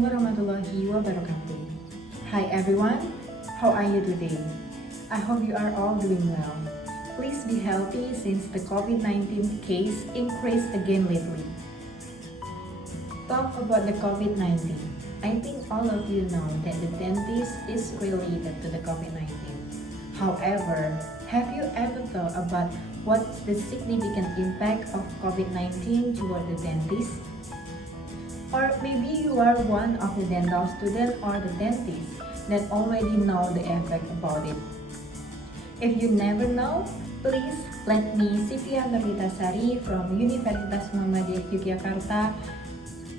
Assalamualaikum warahmatullahi wabarakatuh. Hi everyone, how are you today? I hope you are all doing well. Please be healthy since the COVID-19 case increased again lately. Talk about the COVID-19. I think all of you know that the dentist is related to the COVID-19. However, have you ever thought about what's the significant impact of COVID-19 toward the dentist? Or maybe you are one of the dental students or the dentists that already know the effect about it. If you never know, please let me, Syvia Nurlita Sari from Universitas Muhammadiyah Yogyakarta,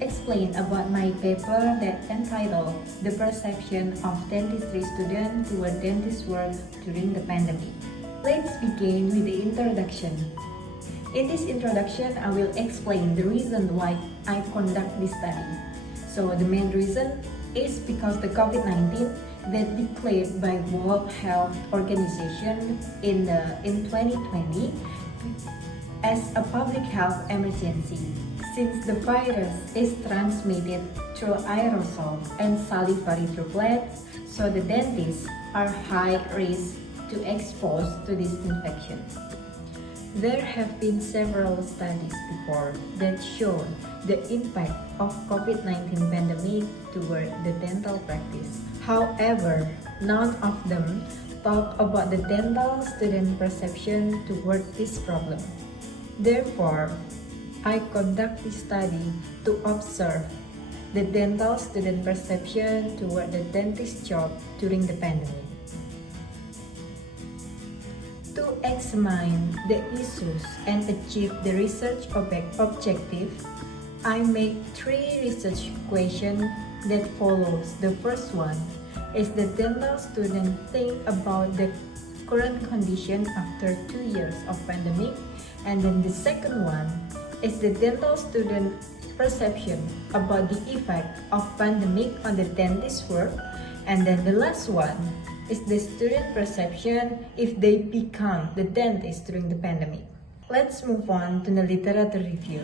explain about my paper that entitled The Perception of Dentistry Students Toward Dentist Work During the Pandemic. Let's begin with the introduction. In this introduction, I will explain the reason why I conduct this study. So the main reason is because the COVID-19 that declared by World Health Organization in 2020 as a public health emergency. Since the virus is transmitted through aerosol and salivary droplets, so the dentists are high risk to expose to this infection. There have been several studies before that show the impact of COVID-19 pandemic toward the dental practice. However, none of them talk about the dental student perception toward this problem. Therefore, I conduct this study to observe the dental student perception toward the dentist job during the pandemic. To examine the issues and achieve the research objective, I make 3 research questions that follows. The first one is the dental student think about the current condition after 2 years of pandemic, and then the second one is the dental student perception about the effect of pandemic on the dentist work, and then the last one is the student perception if they become the dentist during the pandemic. Let's move on to the literature review.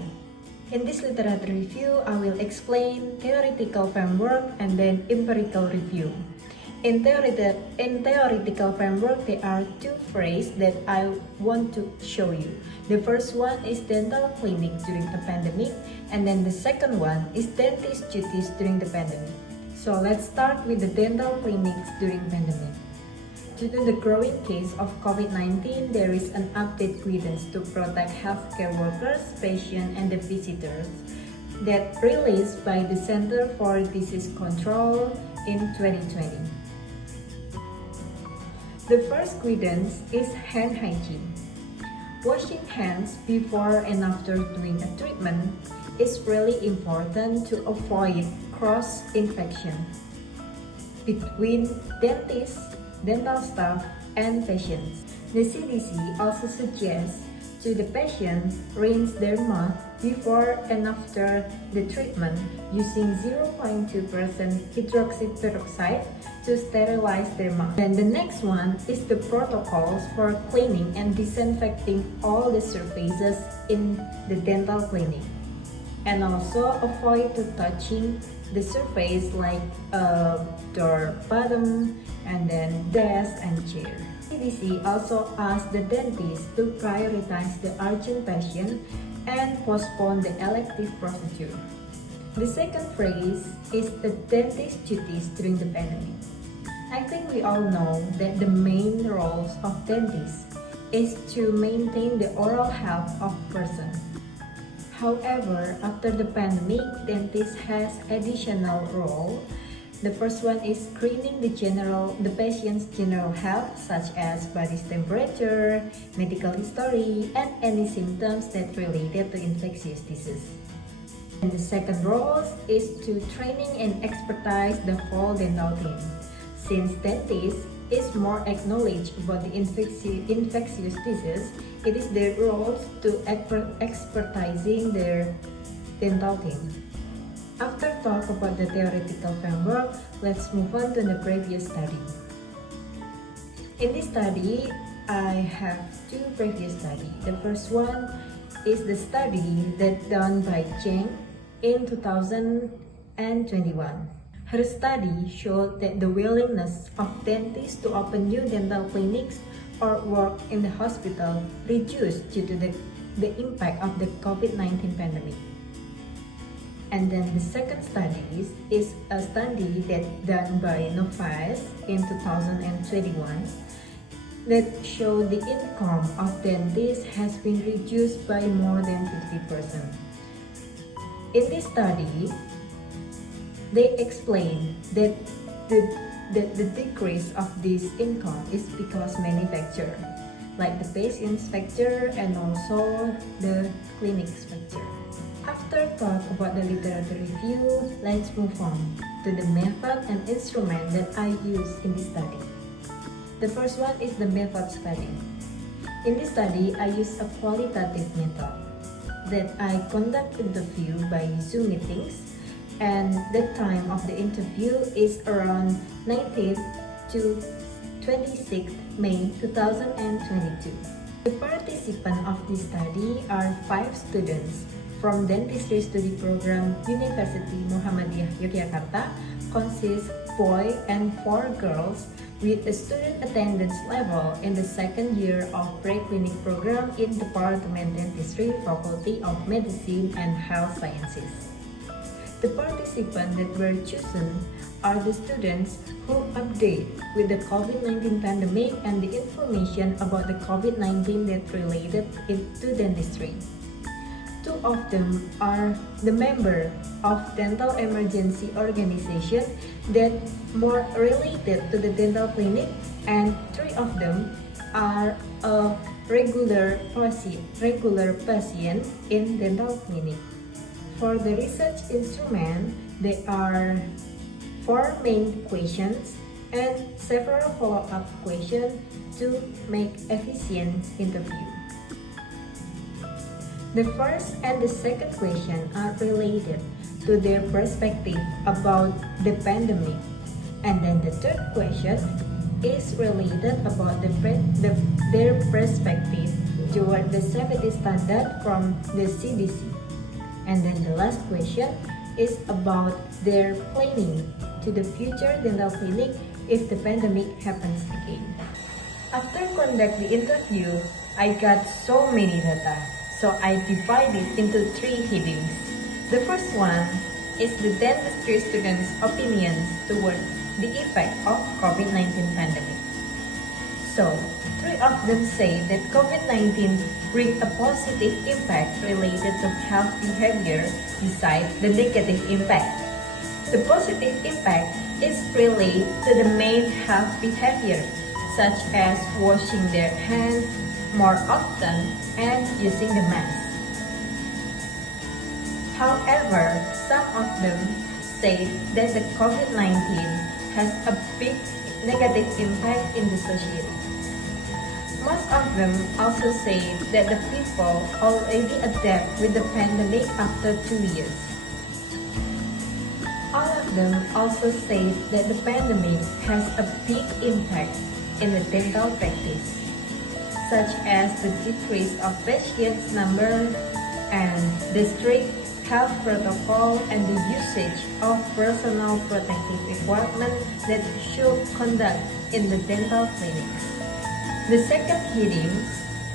In this literature review, I will explain theoretical framework and then empirical review. In theoretical framework, there are 2 phrases that I want to show you. The first one is dental clinic during the pandemic, and then the second one is dentist duties during the pandemic. So let's start with the dental clinics during pandemic. Due to the growing case of COVID-19, there is an update guidance to protect healthcare workers, patients, and the visitors that released by the Center for Disease Control in 2020. The first guidance is hand hygiene. Washing hands before and after doing a treatment is really important to avoid cross-infection between dentists, dental staff, and patients. The CDC also suggests to the patient rinse their mouth before and after the treatment using 0.2% hydroxy peroxide to sterilize their mouth. Then the next one is the protocols for cleaning and disinfecting all the surfaces in the dental clinic. And also avoid to touching the surface like door bottom and then desk and chair. CDC also asks the dentist to prioritize the urgent patient and postpone the elective procedure. The second phrase is the dentist duties during the pandemic. I think we all know that the main roles of dentists is to maintain the oral health of person. However, after the pandemic, dentist has additional role. The first one is screening the patient's general health, such as body's temperature, medical history, and any symptoms that related to infectious disease. And the second role is to training and expertise the whole dental team. Since dentists is more acknowledged about the infectious disease, it is their role to expertising their dental team. After talk about the theoretical framework, let's move on to the previous study. In this study, I have 2 previous studies. The first one is the study that done by Cheng in 2000 2021. Her study showed that the willingness of dentists to open new dental clinics or work in the hospital reduced due to the impact of the COVID-19 pandemic. And then the second study is a study that done by Novice in 2021 that showed the income of dentists has been reduced by more than 50%. In this study, they explain that the decrease of this income is because many factors, like the patient's factor and also the clinic's factor. After talk about the literature review, let's move on to the method and instrument that I use in this study. The first one is the method study. In this study, I use a qualitative method that I conduct interview by Zoom meetings, and the time of the interview is around 19th to 26th May 2022. The participants of this study are 5 students from Dentistry Study Program, University Muhammadiyah Yogyakarta, consists boy and 4 girls with a student attendance level in the second year of pre-clinic program in Department Dentistry, Faculty of Medicine and Health Sciences. The participants that were chosen are the students who update with the COVID-19 pandemic and the information about the COVID-19 that related to dentistry. 2 of them are the member of dental emergency organization that more related to the dental clinic, and 3 of them are a regular patient in dental clinic. For the research instrument, there are 4 main questions and several follow-up questions to make efficient interview. The first and the second question are related to their perspective about the pandemic, and then the third question is related about their perspective toward the safety standard from the CDC. And then the last question is about their planning to the future dental clinic if the pandemic happens again. After conduct the interview, I got so many data, so I divided into 3 headings. The first one is the dentistry students' opinions toward the effect of COVID-19 pandemic. So, 3 of them say that COVID-19 brings a positive impact related to health behavior besides the negative impact. The positive impact is related to the main health behavior, such as washing their hands more often and using the mask. However, some of them say that the COVID-19 has a big negative impact in the society. Most of them also say that the people already adapt with the pandemic after 2 years. All of them also say that the pandemic has a big impact in the dental practice, such as the decrease of patients number and the strict health protocol and the usage of personal protective equipment that should conduct in the dental clinics. The second heading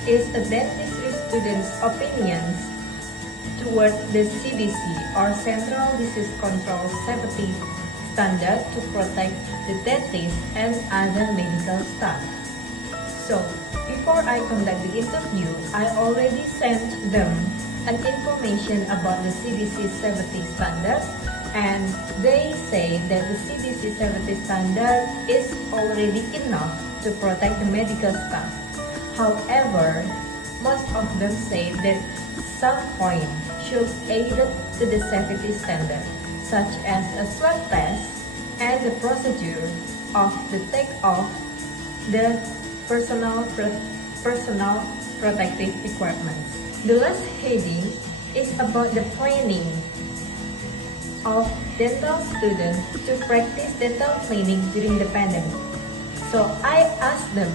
is a dentistry student's opinions toward the CDC or Central Disease Control Safety Standard to protect the dentist and other medical staff. So, before I conduct the interview, I already sent them an information about the CDC safety standard, and they say that the CDC safety standard is already enough to protect the medical staff. However, most of them say that some point should add to the safety standard, such as a swab test and the procedure of the take-off the personal protective equipment. The last heading is about the planning of dental students to practice dental clinic during the pandemic. So I asked them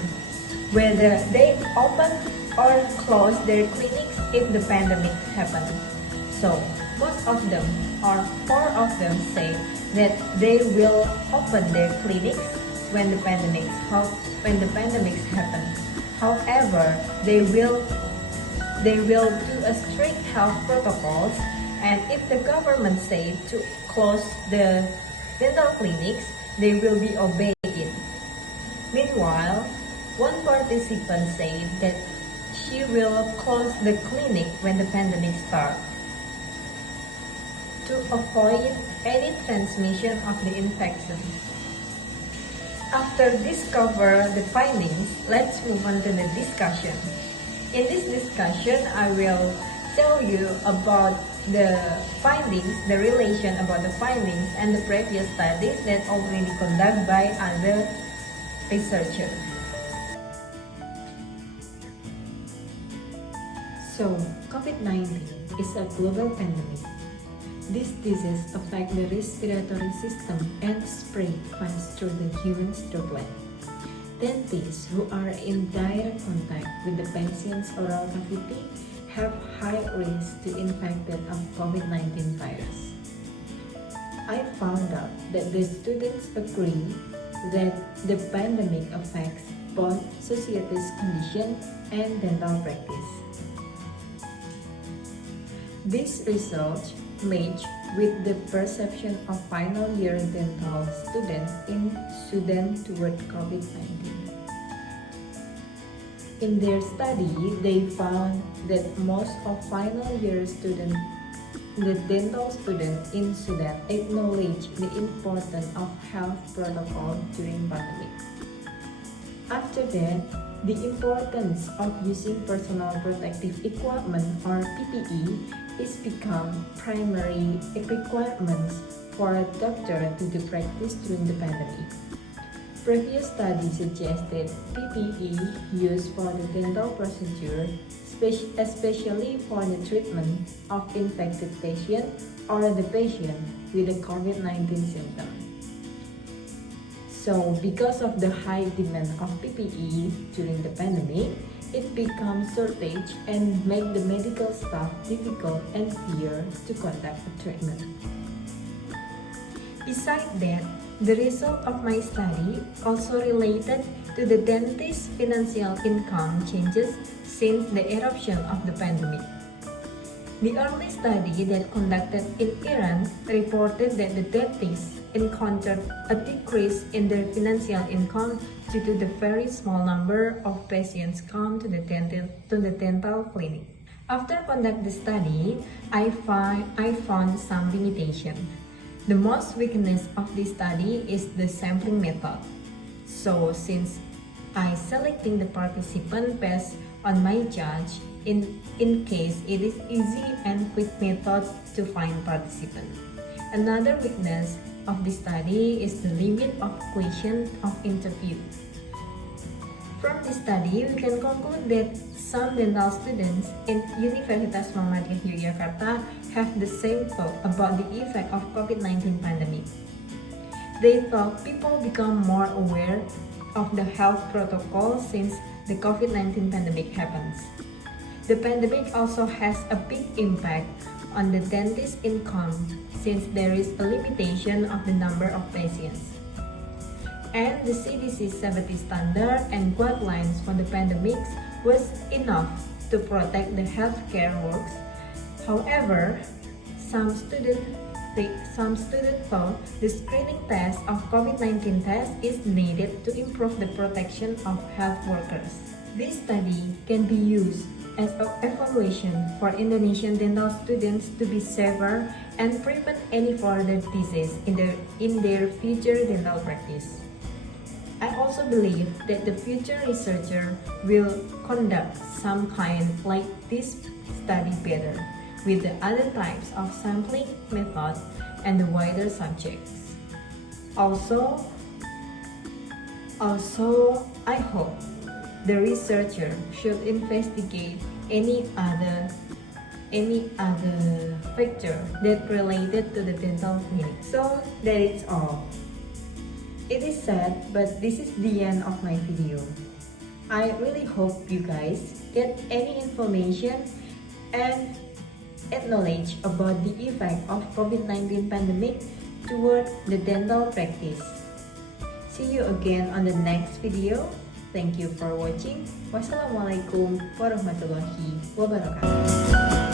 whether they open or close their clinics if the pandemic happened. So Most of them, or 4 of them, say that they will open their clinics when the pandemics happen. However, they will do a strict health protocols, and if the government say to close the dental clinics, they will be obeyed. Meanwhile, one participant said that she will close the clinic when the pandemic starts to avoid any transmission of the infection. After discover the findings, let's move on to the discussion. In this discussion, I will tell you about the findings, the relation about the findings and the previous studies that already conducted by other researchers. So, COVID-19 is a global pandemic. This disease affects the respiratory system and spread fast through the human droplet. Dentists who are in direct contact with the patient's oral cavity have high risk to infected of COVID-19 virus. I found out that the students agree that the pandemic affects both society's condition and dental practice. This result match with the perception of final year dental students in Sudan toward COVID-19. In their study, they found that most of final year the dental students in Sudan acknowledge the importance of health protocol during pandemic. After that, the importance of using personal protective equipment or PPE is become primary requirements for a doctor to do practice during the pandemic. Previous studies suggested PPE used for the dental procedure, especially for the treatment of infected patient or the patient with a COVID-19 symptom. So, because of the high demand of PPE during the pandemic, it becomes shortage and make the medical staff difficult and fear to conduct a treatment. Besides that, the result of my study also related to the dentist's financial income changes since the eruption of the pandemic. The early study that conducted in Iran reported that the dentists encountered a decrease in their financial income due to the very small number of patients come to the dental clinic. After conduct the study, I found some limitation. The most weakness of this study is the sampling method. So since I selecting the participant based on my judge, in case it is easy and quick method to find participants. Another weakness of the study is the limit of question of interview. From this study, we can conclude that some dental students in Universitas Muhammadiyah Yogyakarta have the same thought about the effect of COVID-19 pandemic. They thought people become more aware of the health protocol since the COVID-19 pandemic happens. The pandemic also has a big impact on the dentist's income since there is a limitation of the number of patients. And the CDC safety standard and guidelines for the pandemics was enough to protect the healthcare workers. However, some students thought the screening test of COVID-19 test is needed to improve the protection of health workers. This study can be used as an evaluation for Indonesian dental students to be safer and prevent any further disease in their future dental practice. I also believe that the future researcher will conduct some kind like this study better with the other types of sampling method and the wider subjects. Also, I hope the researcher should investigate any other factor that related to the dental clinic. So that is all. It is sad, but this is the end of my video. I really hope you guys get any information and and knowledge about the effect of COVID-19 pandemic toward the dental practice. See you again on the next video. Thank you for watching. Wassalamualaikum warahmatullahi wabarakatuh.